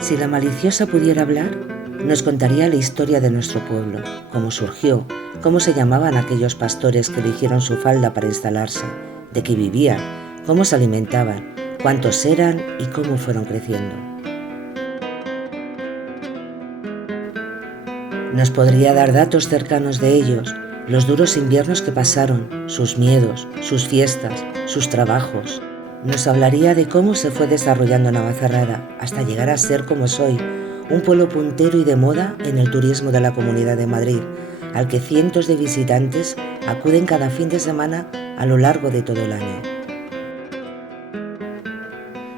Si la maliciosa pudiera hablar, nos contaría la historia de nuestro pueblo, cómo surgió, cómo se llamaban aquellos pastores que eligieron su falda para instalarse, de qué vivían, cómo se alimentaban, cuántos eran y cómo fueron creciendo. Nos podría dar datos cercanos de ellos, los duros inviernos que pasaron, sus miedos, sus fiestas, sus trabajos. Nos hablaría de cómo se fue desarrollando Navacerrada hasta llegar a ser como es hoy, un pueblo puntero y de moda en el turismo de la Comunidad de Madrid, al que cientos de visitantes acuden cada fin de semana a lo largo de todo el año.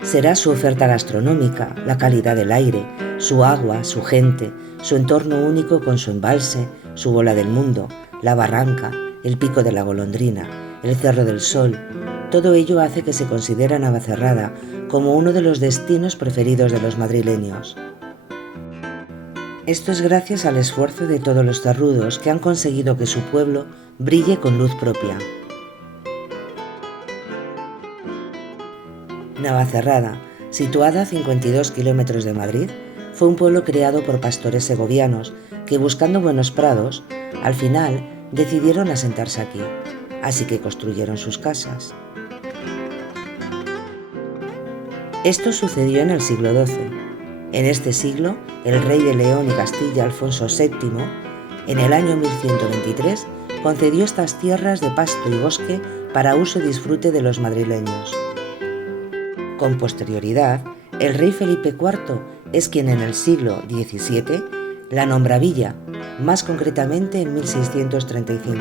Será su oferta gastronómica, la calidad del aire, su agua, su gente, su entorno único con su embalse, su bola del mundo, la barranca, el pico de la golondrina, el Cerro del Sol. Todo ello hace que se considere a Navacerrada como uno de los destinos preferidos de los madrileños. Esto es gracias al esfuerzo de todos los cerrudos que han conseguido que su pueblo brille con luz propia. Navacerrada, situada a 52 kilómetros de Madrid, fue un pueblo creado por pastores segovianos que, buscando buenos prados, al final decidieron asentarse aquí, así que construyeron sus casas. Esto sucedió en el siglo XII. En este siglo, el rey de León y Castilla, Alfonso VII, en el año 1123, concedió estas tierras de pasto y bosque para uso y disfrute de los madrileños. Con posterioridad, el rey Felipe IV es quien en el siglo XVII la nombra villa, más concretamente en 1635.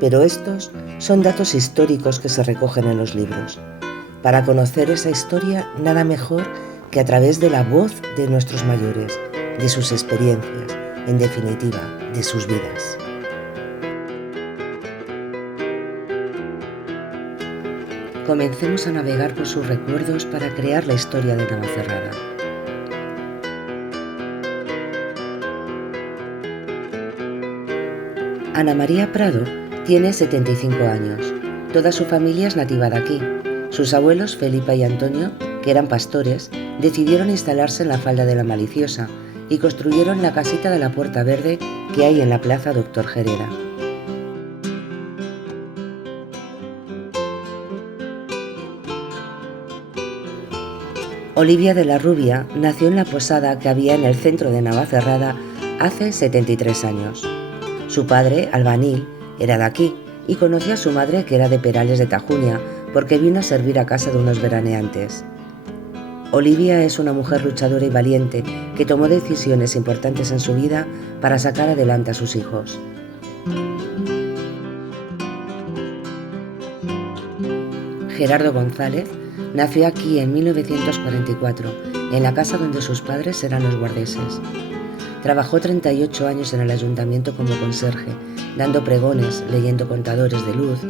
Pero estos son datos históricos que se recogen en los libros. Para conocer esa historia, nada mejor que a través de la voz de nuestros mayores, de sus experiencias, en definitiva, de sus vidas. Comencemos a navegar por sus recuerdos para crear la historia de Navacerrada. Ana María Prado tiene 75 años. Toda su familia es nativa de aquí. Sus abuelos, Felipa y Antonio, que eran pastores, decidieron instalarse en la falda de la Maliciosa y construyeron la casita de la Puerta Verde que hay en la plaza Doctor Gereda. Olivia de la Rubia nació en la posada que había en el centro de Navacerrada hace 73 años. Su padre, albañil, era de aquí y conoció a su madre, que era de Perales de Tajuña, porque vino a servir a casa de unos veraneantes. Olivia es una mujer luchadora y valiente que tomó decisiones importantes en su vida para sacar adelante a sus hijos. Gerardo González nació aquí en 1944, en la casa donde sus padres eran los guardeses. Trabajó 38 años en el ayuntamiento como conserje, dando pregones, leyendo contadores de luz,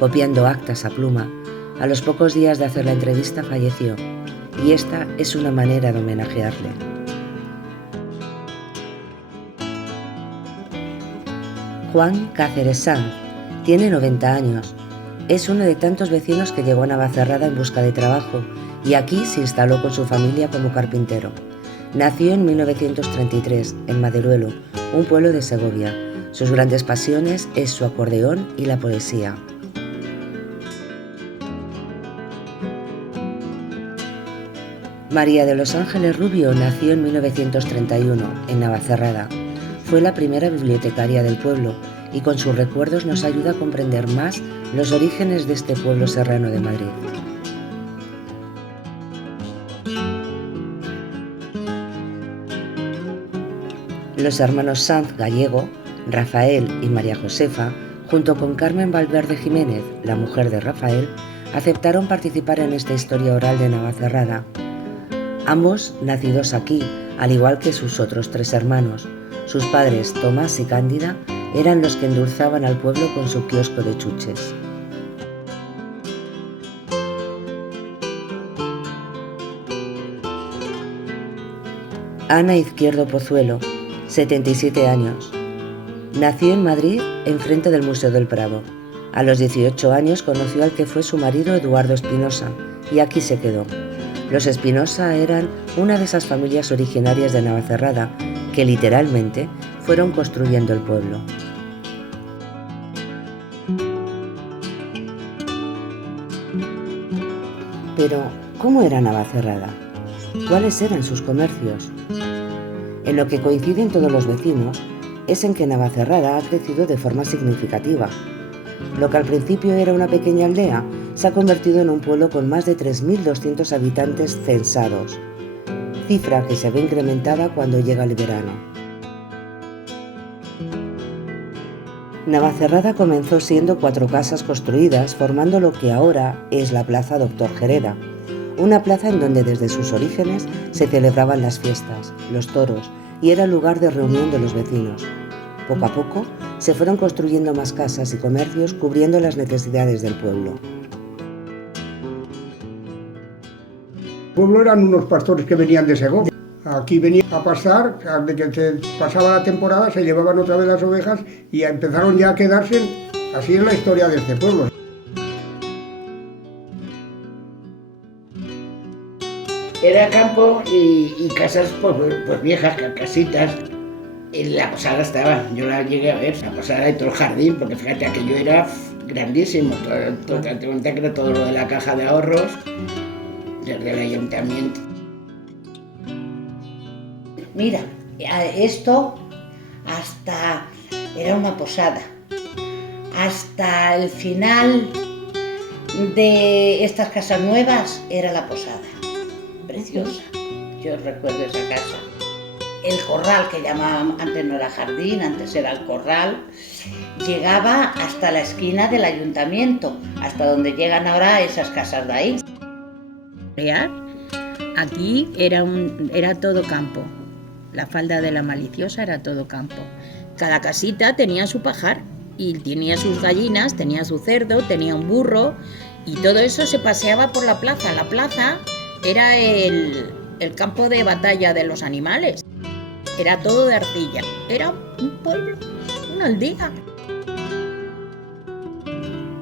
copiando actas a pluma. A los pocos días de hacer la entrevista falleció, y esta es una manera de homenajearle. Juan Cáceres Sanz tiene 90 años. Es uno de tantos vecinos que llegó a Navacerrada en busca de trabajo y aquí se instaló con su familia como carpintero. Nació en 1933 en Maderuelo, un pueblo de Segovia. Sus grandes pasiones es su acordeón y la poesía. María de los Ángeles Rubio nació en 1931 en Navacerrada. Fue la primera bibliotecaria del pueblo y con sus recuerdos nos ayuda a comprender más los orígenes de este pueblo serrano de Madrid. Los hermanos Sanz Gallego, Rafael y María Josefa, junto con Carmen Valverde Jiménez, la mujer de Rafael, aceptaron participar en esta historia oral de Navacerrada. Ambos nacidos aquí, al igual que sus otros 3 hermanos. Sus padres, Tomás y Cándida, eran los que endulzaban al pueblo con su kiosco de chuches. Ana Izquierdo Pozuelo, 77 años. Nació en Madrid, enfrente del Museo del Prado. A los 18 años conoció al que fue su marido, Eduardo Espinosa, y aquí se quedó. Los Espinosa eran una de esas familias originarias de Navacerrada que literalmente fueron construyendo el pueblo. Pero, ¿cómo era Navacerrada? ¿Cuáles eran sus comercios? En lo que coinciden todos los vecinos es en que Navacerrada ha crecido de forma significativa. Lo que al principio era una pequeña aldea se ha convertido en un pueblo con más de 3.200 habitantes censados, cifra que se ve incrementada cuando llega el verano. Navacerrada comenzó siendo 4 casas construidas formando lo que ahora es la Plaza Doctor Gereda, una plaza en donde desde sus orígenes se celebraban las fiestas, los toros y era el lugar de reunión de los vecinos. Poco a poco se fueron construyendo más casas y comercios cubriendo las necesidades del pueblo. El pueblo eran unos pastores que venían de Segovia. Aquí venían a pastar, de que se pasaba la temporada se llevaban otra vez las ovejas y empezaron ya a quedarse. Así es la historia de este pueblo. Era campo y casas pues viejas, casitas. En la posada estaba, yo la llegué a ver, la posada y todo el jardín, porque fíjate, aquello era grandísimo, te cuenta que era todo lo de la caja de ahorros, desde el ayuntamiento. Mira, esto hasta era una posada, hasta el final de estas casas nuevas era la posada, preciosa, yo recuerdo esa casa. El corral, que llamaban, antes no era jardín, antes era el corral, llegaba hasta la esquina del ayuntamiento, hasta donde llegan ahora esas casas de ahí. Aquí era todo campo, la falda de la Maliciosa era todo campo. Cada casita tenía su pajar y tenía sus gallinas, tenía su cerdo, tenía un burro y todo eso se paseaba por la plaza. La plaza era el campo de batalla de los animales. Era todo de arcilla, era un pueblo, una aldea.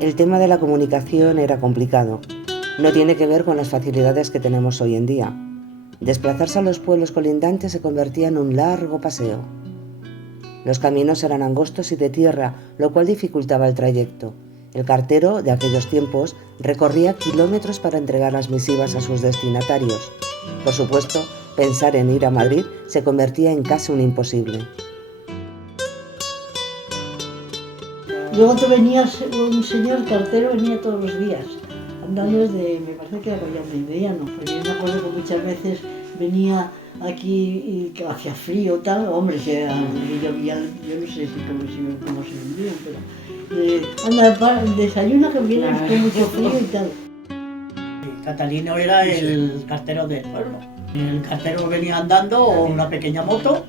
El tema de la comunicación era complicado. No tiene que ver con las facilidades que tenemos hoy en día. Desplazarse a los pueblos colindantes se convertía en un largo paseo. Los caminos eran angostos y de tierra, lo cual dificultaba el trayecto. El cartero de aquellos tiempos recorría kilómetros para entregar las misivas a sus destinatarios. Por supuesto, pensar en ir a Madrid se convertía en casi un imposible. Luego te venía un señor cartero, venía todos los días, andando desde, me parece que era mediano, porque yo me acuerdo que muchas veces venía aquí y que hacía frío tal, hombre, que llovía, yo no sé cómo se vendían, pero anda, desayuno que viene con mucho frío y tal. Catalino era el cartero del pueblo. El cartero venía andando o una pequeña moto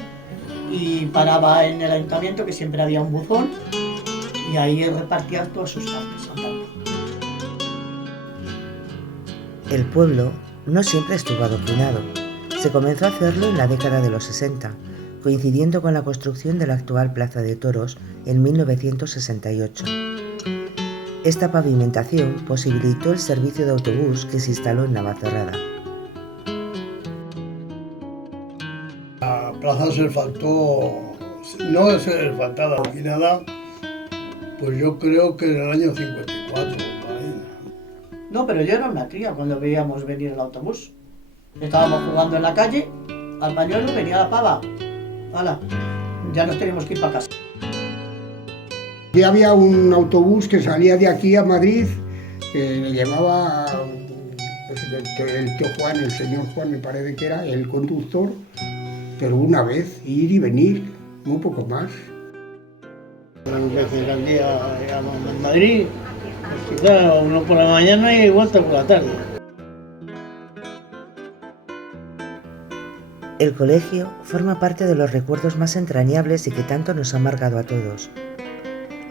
y paraba en el ayuntamiento, que siempre había un buzón, y ahí repartía todas sus cartas andando. El pueblo no siempre estuvo adoctrinado. Se comenzó a hacerlo en la década de los 60, coincidiendo con la construcción de la actual Plaza de Toros en 1968. Esta pavimentación posibilitó el servicio de autobús que se instaló en Navacerrada. La plaza se faltó, no se le faltaba aquí nada, pues yo creo que en el año 54. No, pero yo era una cría cuando veíamos venir el autobús. Estábamos jugando en la calle, al pañuelo venía la pava. ¡Hala! Ya nos teníamos que ir para casa. Y había un autobús que salía de aquí a Madrid, que le llevaba el tío Juan, el señor Juan me parece que era el conductor, pero una vez ir y venir, muy poco más. Unas veces al día íbamos a Madrid, quizás uno por la mañana y vuelta por la tarde. El colegio forma parte de los recuerdos más entrañables y que tanto nos ha marcado a todos.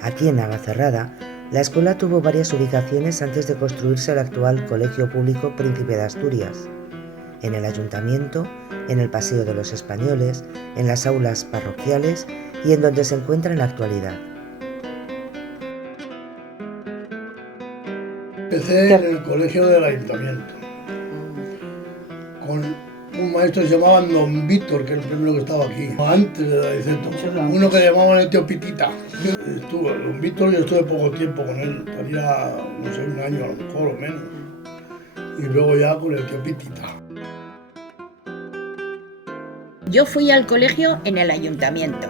Aquí en Navacerrada, la escuela tuvo varias ubicaciones antes de construirse el actual Colegio Público Príncipe de Asturias. En el ayuntamiento, en el Paseo de los Españoles, en las aulas parroquiales y en donde se encuentra en la actualidad. Empecé en el colegio del ayuntamiento. con un maestro que se llamaba Don Víctor, que es el primero que estaba aquí, antes de Daiceto. Uno que llamaban el tío Pitita. Don Víctor, yo estuve poco tiempo con él, estaría, no sé, un año a lo mejor o menos. Y luego ya con el tío Pitita. Yo fui al colegio en el ayuntamiento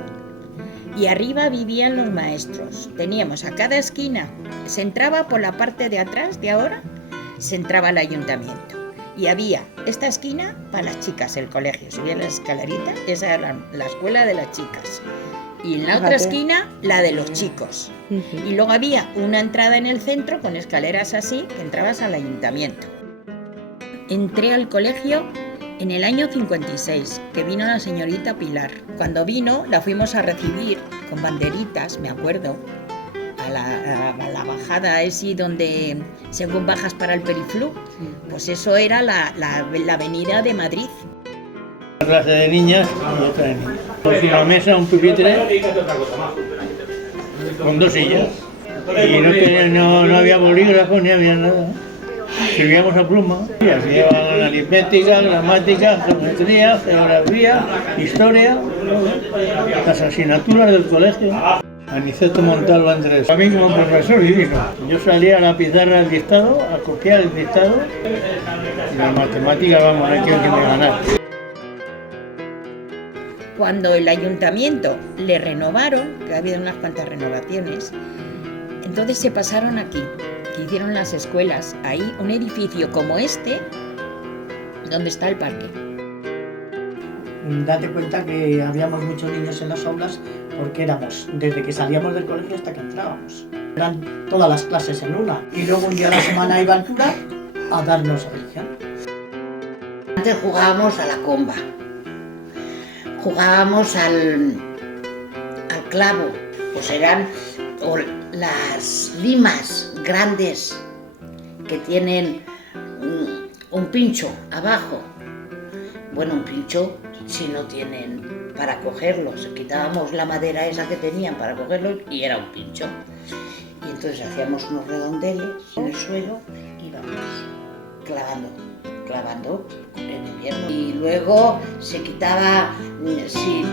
y arriba vivían los maestros. Teníamos a cada esquina, se entraba por la parte de atrás de ahora, se entraba al ayuntamiento. Y había esta esquina para las chicas, el colegio, subía la escalerita, esa era la escuela de las chicas. Y en la otra esquina, la de los chicos. Y luego había una entrada en el centro con escaleras así, que entrabas al ayuntamiento. Entré al colegio en el año 56, que vino la señorita Pilar. Cuando vino, la fuimos a recibir con banderitas, me acuerdo, a la bajada ese donde según bajas para el Periflú, pues eso era la avenida de Madrid. Una clase de niñas y otra de niños. Pues una mesa, un pupitre con 2 sillas. Y no había bolígrafo ni había nada. Escribíamos a pluma y hacían aritmética, gramática, geometría, geografía, historia, las asignaturas del colegio. Aniceto Montalvo Andrés. A mí como profesor divino. Yo salía a la pizarra del dictado, a copiar el dictado y las matemáticas, vamos, no quiero que me ganar. Cuando el ayuntamiento le renovaron, que ha habido unas cuantas renovaciones, entonces se pasaron aquí, que hicieron las escuelas, ahí un edificio como este, donde está el parque. Date cuenta que habíamos muchos niños en las aulas porque éramos desde que salíamos del colegio hasta que entrábamos. Eran todas las clases en una. Y luego un día a la semana iba el cura a darnos religión. Antes jugábamos a la comba, jugábamos al clavo, pues eran las limas grandes que tienen un pincho abajo. Bueno, un pincho si no tienen para cogerlo, quitábamos la madera esa que tenían para cogerlo y era un pincho. Y entonces hacíamos unos redondeles en el suelo y íbamos clavando en invierno. Y luego se quitaba, si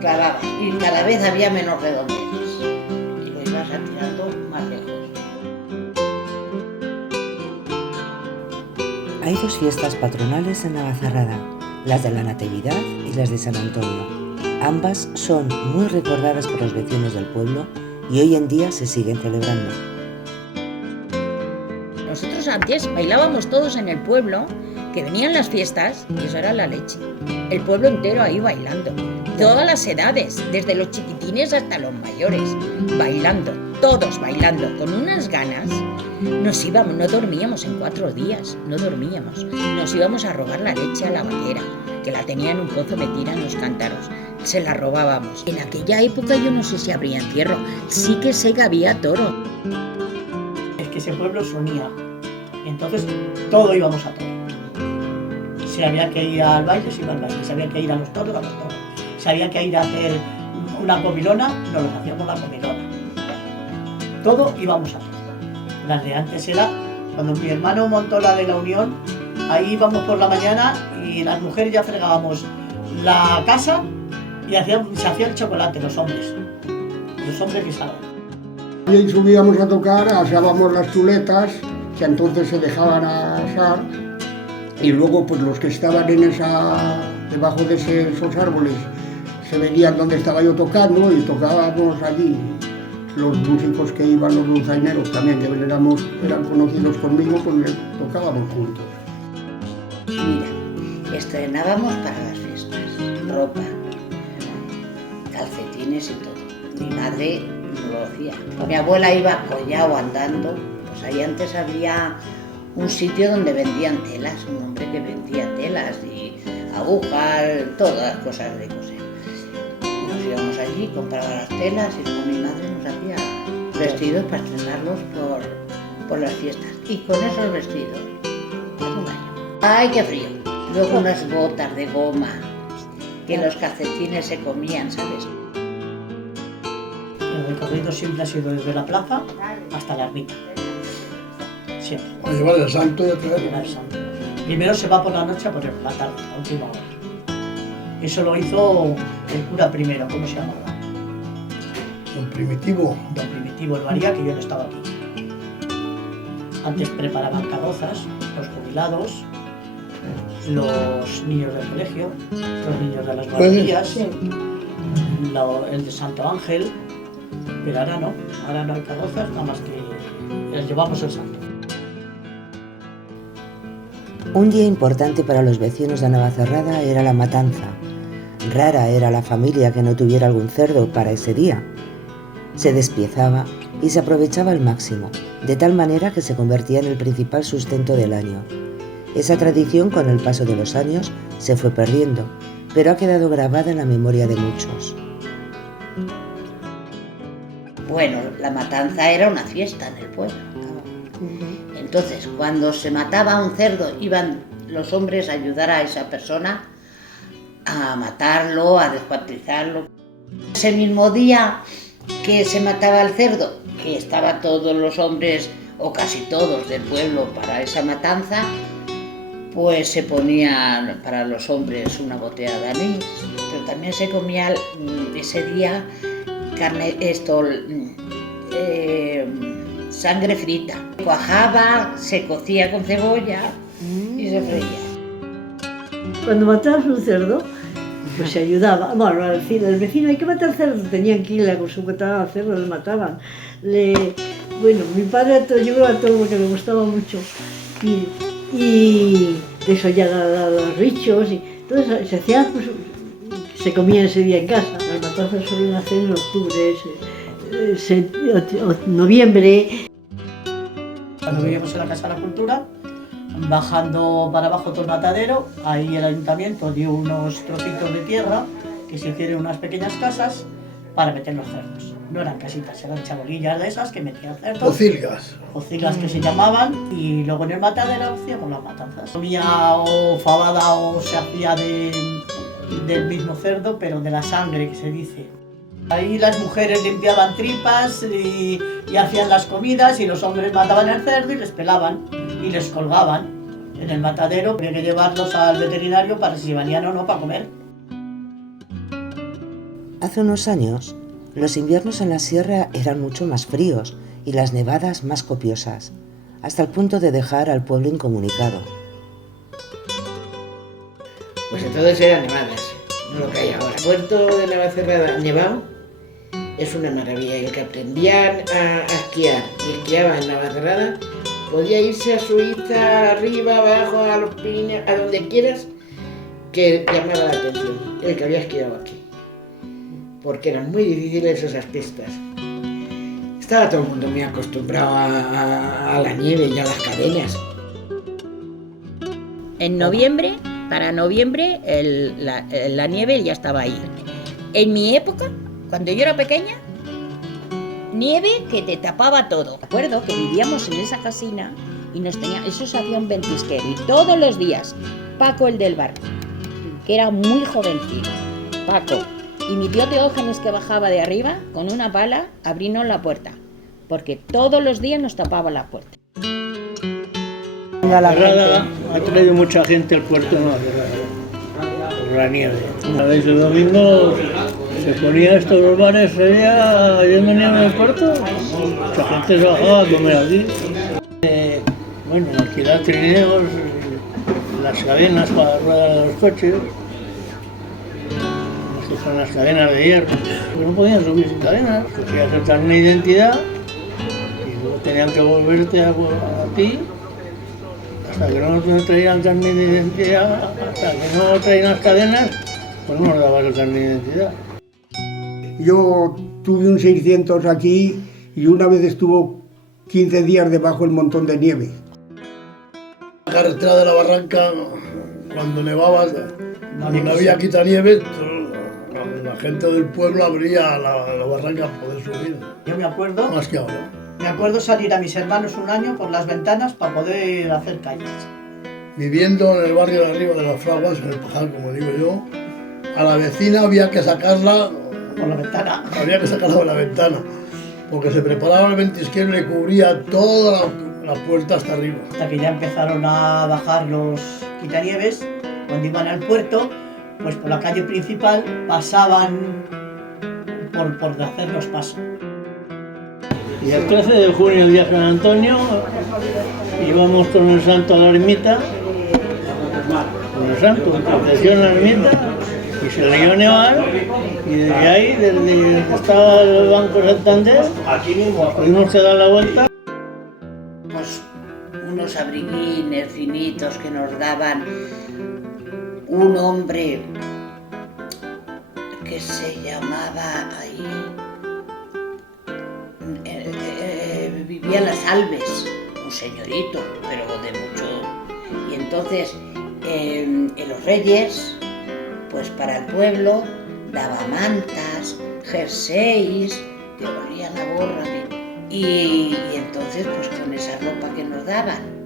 clavabas, y cada vez había menos redondeles y lo ibas atirando más lejos. Hay 2 fiestas patronales en Navacerrada, las de la Natividad y las de San Antonio. Ambas son muy recordadas por los vecinos del pueblo y hoy en día se siguen celebrando. Nosotros antes bailábamos todos en el pueblo, que venían las fiestas y eso era la leche. El pueblo entero ahí bailando, todas las edades, desde los chiquitines hasta los mayores, bailando, todos bailando, con unas ganas. Nos íbamos, no dormíamos en 4 días, no dormíamos. Nos íbamos a robar la leche a la vaquera, que la tenía en un pozo metida en los cántaros. Se la robábamos. En aquella época yo no sé si habría encierro, sí que sé que había toro. Es que ese pueblo se unía. Entonces todo íbamos a todo. Si había que ir al baile, se iba al baile. Si había que ir a los toros, a los toros. Si había que ir a hacer una comilona, nos lo hacíamos la comilona. Todo íbamos a todo. Las de antes era, cuando mi hermano montó la de la Unión, ahí íbamos por la mañana y las mujeres ya fregábamos la casa y se hacía el chocolate, los hombres guisaban. Y ahí subíamos a tocar, asábamos las chuletas, que entonces se dejaban asar, y luego pues los que estaban debajo de esos árboles se venían donde estaba yo tocando y tocábamos allí. Los músicos que iban, los dulzaineros también, que eran conocidos conmigo, pues tocábamos juntos. Mira, estrenábamos para las fiestas, ropa, calcetines y todo. Mi madre no lo hacía. Mi abuela iba a Collao andando, pues ahí antes había un sitio donde vendían telas, un hombre que vendía telas y agujas, todas las cosas de coser. Nos íbamos allí, compraba las telas y luego mi madre nos hacía vestidos para estrenarlos por las fiestas. Y con esos vestidos, hace un año. ¡Ay, qué frío! Luego unas botas de goma, que los calcetines se comían, ¿sabes? El recorrido siempre ha sido desde la plaza hasta la ermita. Siempre. A llevar el santo y a traer. Llevar el santo. Primero se va por la noche a por la tarde, a última hora. Eso lo hizo el cura primero, ¿cómo se llamaba? Don Primitivo. Don Primitivo el María, que yo no estaba aquí. Antes preparaban carrozas, los jubilados, los niños del colegio, los niños de las guarderías, el de Santo Ángel, pero ahora no hay carrozas, nada más que les llevamos el santo. Un día importante para los vecinos de Navacerrada era la matanza. Rara era la familia que no tuviera algún cerdo para ese día. Se despiezaba y se aprovechaba al máximo, de tal manera que se convertía en el principal sustento del año. Esa tradición, con el paso de los años, se fue perdiendo, pero ha quedado grabada en la memoria de muchos. Bueno, la matanza era una fiesta en el pueblo. Entonces, cuando se mataba un cerdo, iban los hombres a ayudar a esa persona a matarlo, a descuartizarlo. Ese mismo día que se mataba el cerdo, que estaban todos los hombres, o casi todos del pueblo, para esa matanza, pues se ponía para los hombres una botella de anís, pero también se comía ese día carne, sangre frita. Cuajaba, se cocía con cebolla y se freía. Cuando matabas un cerdo, pues se ayudaba. Bueno, al fin, el vecino, hay que matar cerdo, tenían que ir con su patada al cerdo, les mataban. Bueno, mi padre llevaba todo porque le gustaba mucho. Y desollar a los bichos. Entonces se hacía, pues, se comía ese día en casa. Las matanzas suelen hacer en octubre, noviembre. Cuando vivíamos en la Casa de la Cultura, bajando para abajo todo el matadero, ahí el ayuntamiento dio unos trocitos de tierra que se hicieron unas pequeñas casas para meter los cerdos. No eran casitas, eran chabolillas de esas que metían cerdos. Pocilgas. Pocilgas que se llamaban, y luego en el matadero hacíamos las matanzas. Comía o fabada o se hacía del mismo cerdo, pero de la sangre que se dice. Ahí las mujeres limpiaban tripas y hacían las comidas, y los hombres mataban el cerdo y les pelaban y les colgaban en el matadero. Había que llevarlos al veterinario para si valían o no para comer. Hace unos años, los inviernos en la sierra eran mucho más fríos y las nevadas más copiosas, hasta el punto de dejar al pueblo incomunicado. Pues entonces eran nevadas, no lo que hay ahora. El puerto de Navacerrada nevado es una maravilla. El que aprendía a esquiar y esquiaba en Navacerrada podía irse a Suiza, arriba, abajo, a los Pirineos, a donde quieras, que llamaba la atención, el que había esquiado aquí. Porque eran muy difíciles esas pistas. Estaba todo el mundo muy acostumbrado a la nieve y a las cadenas. En noviembre, para noviembre, la nieve ya estaba ahí. En mi época, cuando yo era pequeña, nieve que te tapaba todo. Me acuerdo que vivíamos en esa casina y eso se hacía un ventisquero, y todos los días Paco, el del bar, que era muy jovencito, Paco, y mi tío Teógenes, que bajaba de arriba con una pala, abrinos la puerta, porque todos los días nos tapaba la puerta. Navacerrada ha traído mucha gente al puerto de Navacerrada por la nieve. Una vez el domingo se ponía esto, los bares, se veía yendo nieve en el puerto, mucha gente se bajaba a comer aquí. Bueno, alquilar trineos, las cadenas para ruedar los coches, con las cadenas de hierro. Pues no podían subir sin cadenas, cogías el carnet de identidad y luego tenían que volverte a ti. Hasta que no te traían carnet de identidad, hasta que no traían las cadenas, pues no nos dabas el carnet de identidad. Yo tuve un 600 aquí y una vez estuvo 15 días debajo del montón de nieve. La carretera de la Barranca, cuando nevaba, no había quitanieves, la gente del pueblo abría la barranca para poder subir. Yo me acuerdo. Más que ahora. Me acuerdo salir a mis hermanos un año por las ventanas para poder hacer calles. Viviendo en el barrio de arriba de las Fraguas, en el Pajar, como digo yo, a la vecina había que sacarla por la ventana. Había que sacarla por la ventana, porque se preparaba el ventisquero y le cubría toda la puerta hasta arriba. Hasta que ya empezaron a bajar los quitanieves, cuando iban al puerto, pues por la calle principal pasaban por hacernos paso. Y el 13 de junio, el día de San Antonio, íbamos con el santo a la ermita, con el santo, en procesión a la ermita, y se le dio nevar, y desde ahí, desde donde estaba el Banco Santander, tuvimos que dar la vuelta. Unos abriguines finitos que nos daban un hombre que se llamaba ahí, vivía en Las Alves, un señorito, pero de mucho. Y entonces en los Reyes, pues para el pueblo daba mantas, jerseys, que olían a borra. Y entonces pues con esa ropa que nos daban,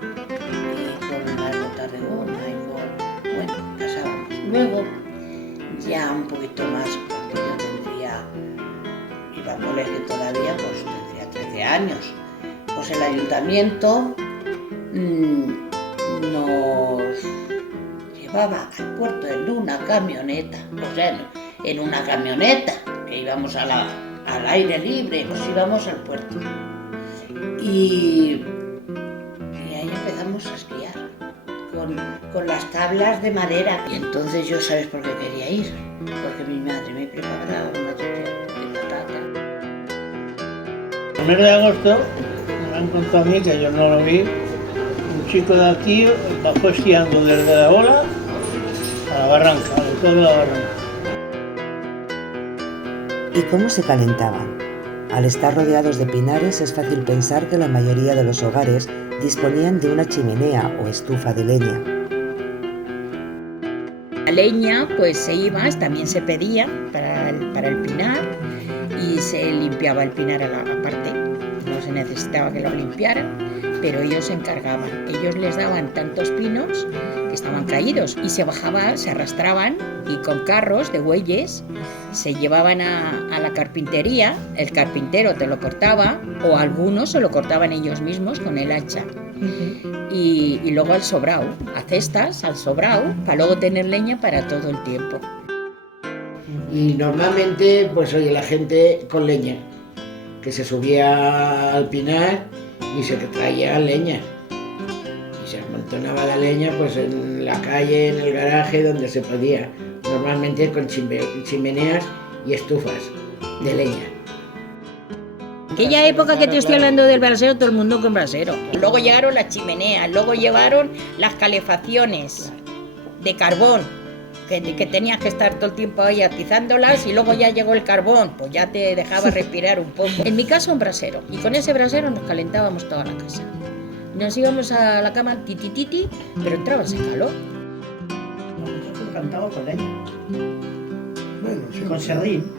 y con las botas de goma, y con, bueno, pasábamos. Luego, ya un poquito más, porque yo tendría, iba al colegio todavía, pues tendría 13 años, pues el ayuntamiento nos llevaba al puerto en una camioneta, o sea, en una camioneta, que íbamos al aire libre, pues íbamos al puerto. Y ahí empezamos a esquiar, con las tablas de madera. Y entonces yo, ¿sabes por qué quería ir? Porque mi madre me preparaba una tortilla de patata. El 1 de agosto, me han contado a mí, que yo no lo vi, un chico de aquí bajó esquiando desde la ola a la barranca, al todo de la barranca. ¿Y cómo se calentaban? Al estar rodeados de pinares es fácil pensar que la mayoría de los hogares disponían de una chimenea o estufa de leña. La leña pues se iba, también se pedía para el pinar, y se limpiaba el pinar aparte. No se necesitaba que lo limpiaran, pero ellos se encargaban. Ellos les daban tantos pinos que estaban caídos y se bajaban, se arrastraban, y con carros de bueyes se llevaban a la carpintería. El carpintero te lo cortaba, o algunos se lo cortaban ellos mismos con el hacha. Y luego al sobrao, a cestas, al sobrao, para luego tener leña para todo el tiempo. Y normalmente, pues oye, la gente con leña, que se subía al pinar y se traía leña. Y se amontonaba la leña pues en la calle, en el garaje, donde se podía. Normalmente con chimeneas y estufas de leña. Aquella época que te estoy hablando del brasero, todo el mundo con brasero. Luego llegaron las chimeneas, luego llegaron las calefacciones de carbón, que tenías que estar todo el tiempo ahí atizándolas, y luego ya llegó el carbón, pues ya te dejaba respirar un poco. En mi caso un brasero, y con ese brasero nos calentábamos toda la casa. Nos íbamos a la cama titi, pero entraba ese calor. Nosotros cantamos con leña, Bueno, sí. con serrín.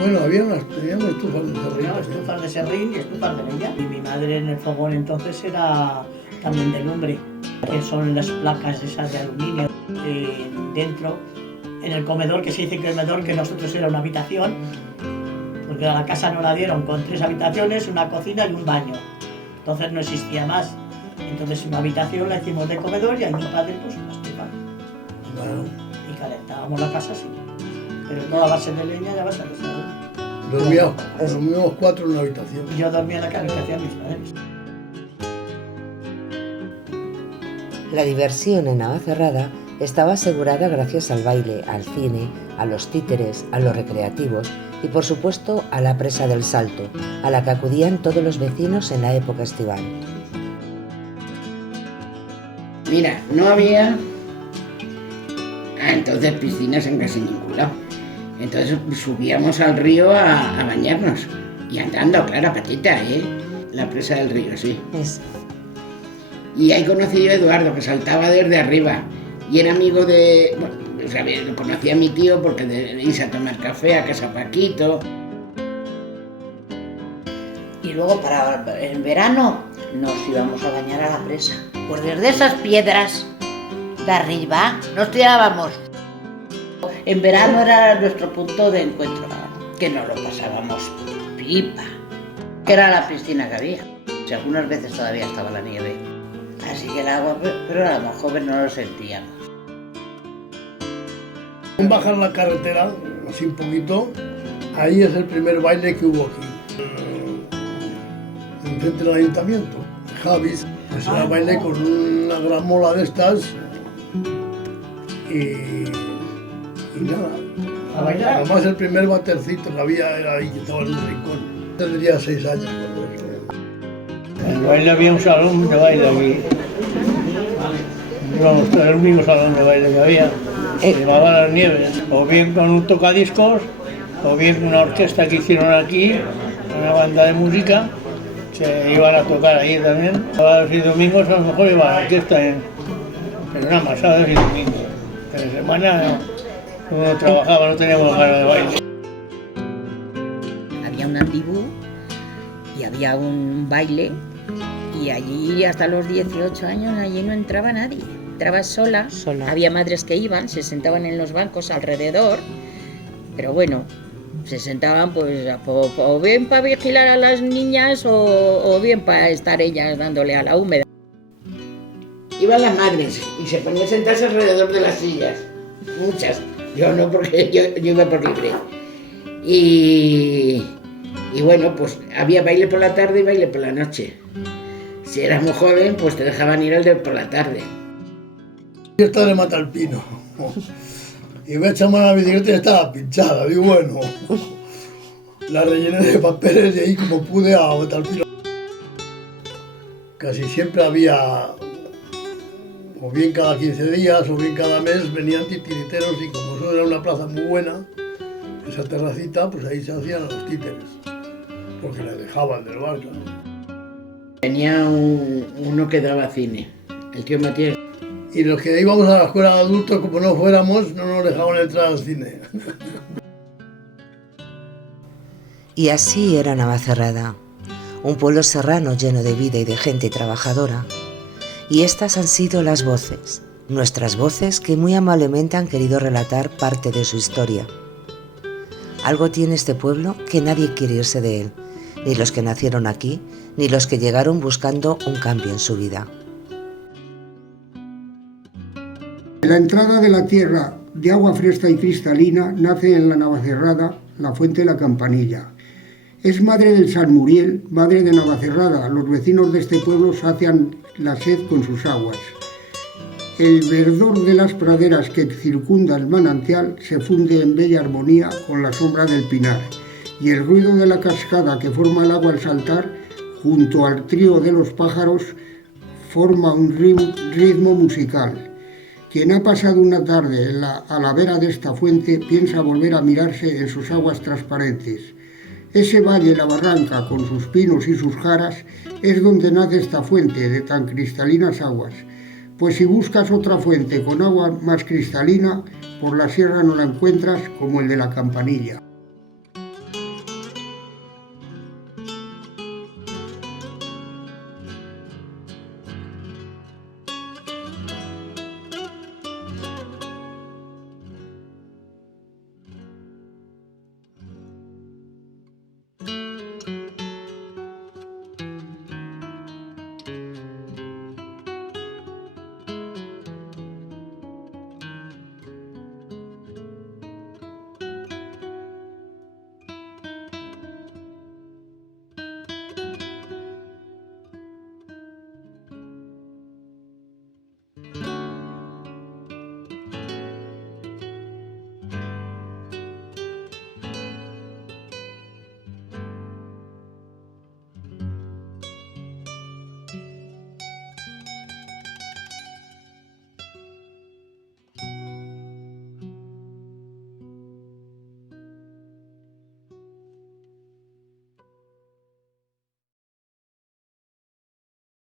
Bueno, teníamos estufas de serrín. Teníamos estufas de serrín y estufas de leña. Y mi madre en el fogón entonces era también de lumbre, que son las placas esas de aluminio. Dentro, en el comedor, que se dice comedor, que nosotros era una habitación, porque a la casa nos la dieron con 3 habitaciones, una cocina y un baño. Entonces no existía más. Entonces una habitación la hicimos de comedor, y ahí mi padre puso una estufa. Bueno, Y calentábamos la casa así. Pero no a base de leña y a base de serrín. dormíamos 4 en una habitación. Yo dormía en la cama que hacían mis padres. La diversión en Navacerrada estaba asegurada gracias al baile, al cine, a los títeres, a los recreativos y por supuesto a la presa del Salto, a la que acudían todos los vecinos en la época estival. Mira, no había entonces piscinas en casi ningún lado. Entonces subíamos al río a bañarnos, y andando, claro, a patita, la presa del río, sí. Y ahí conocí yo a Eduardo, que saltaba desde arriba, y era amigo de... Bueno, o sea, lo conocía a mi tío porque de irse a tomar café a casa Paquito. Y luego en verano nos íbamos a bañar a la presa. Pues desde esas piedras de arriba nos tirábamos. En verano era nuestro punto de encuentro, que nos lo pasábamos pipa, que era la piscina que había. Si algunas veces todavía estaba la nieve. Así que el agua, pero éramos jóvenes, no lo sentíamos. Bajar la carretera, así un poquito, ahí es el primer baile que hubo aquí, enfrente del ayuntamiento. Javis, pues era baile con una gran mola de estas y nada. A bailar. Además el primer batercito que había era ahí, que estaba en un rincón. Tendría 6 años cuando eso. En el baile había un salón de baile aquí. Vamos, era el único salón de baile que había. Se llamaba Las Nieves. O bien con un tocadiscos, o bien con una orquesta que hicieron aquí, una banda de música. Se iban a tocar ahí también. Sábados y domingos a lo mejor iba a la orquesta, pero nada más, sábados y domingos. Entre semana uno trabajaba, no teníamos ganas de baile. Había un andibú y había un baile y allí hasta los 18 años allí no entraba nadie. Entraba sola. Había madres que iban, se sentaban en los bancos alrededor, pero bueno, se sentaban pues o bien para vigilar a las niñas o bien para estar ellas dándole a la húmeda. Iban las madres y se ponían a sentarse alrededor de las sillas, muchas. Yo no, porque yo iba por libre. Y bueno, pues había baile por la tarde y baile por la noche. Si eras muy joven, pues te dejaban ir al de por la tarde. Fiesta de Matalpino. Y me echamos a la bicicleta y estaba pinchada. Digo, bueno, la rellené de papeles y ahí como pude a Matalpino. Casi siempre había, o bien cada 15 días o bien cada mes, venían titiriteros y como eso era una plaza muy buena, esa terracita, pues ahí se hacían los títeres, porque le dejaban del bar, claro. Tenía uno que daba cine, el tío Matías. Y los que íbamos a la escuela de adultos, como no fuéramos, no nos dejaban entrar al cine. Y así era Navacerrada, un pueblo serrano lleno de vida y de gente trabajadora. Y estas han sido las voces, nuestras voces que muy amablemente han querido relatar parte de su historia. Algo tiene este pueblo que nadie quiere irse de él, ni los que nacieron aquí, ni los que llegaron buscando un cambio en su vida. La entrada de la tierra de agua fresca y cristalina nace en la Navacerrada la fuente de la Campanilla. Es madre del San Muriel, madre de Navacerrada. Los vecinos de este pueblo sacian la sed con sus aguas. El verdor de las praderas que circunda el manantial se funde en bella armonía con la sombra del pinar, y el ruido de la cascada que forma el agua al saltar, junto al trío de los pájaros, forma un ritmo musical. Quien ha pasado una tarde a la vera de esta fuente piensa volver a mirarse en sus aguas transparentes. Ese valle, la barranca, con sus pinos y sus jaras, es donde nace esta fuente de tan cristalinas aguas. Pues si buscas otra fuente con agua más cristalina, por la sierra no la encuentras como el de la Campanilla.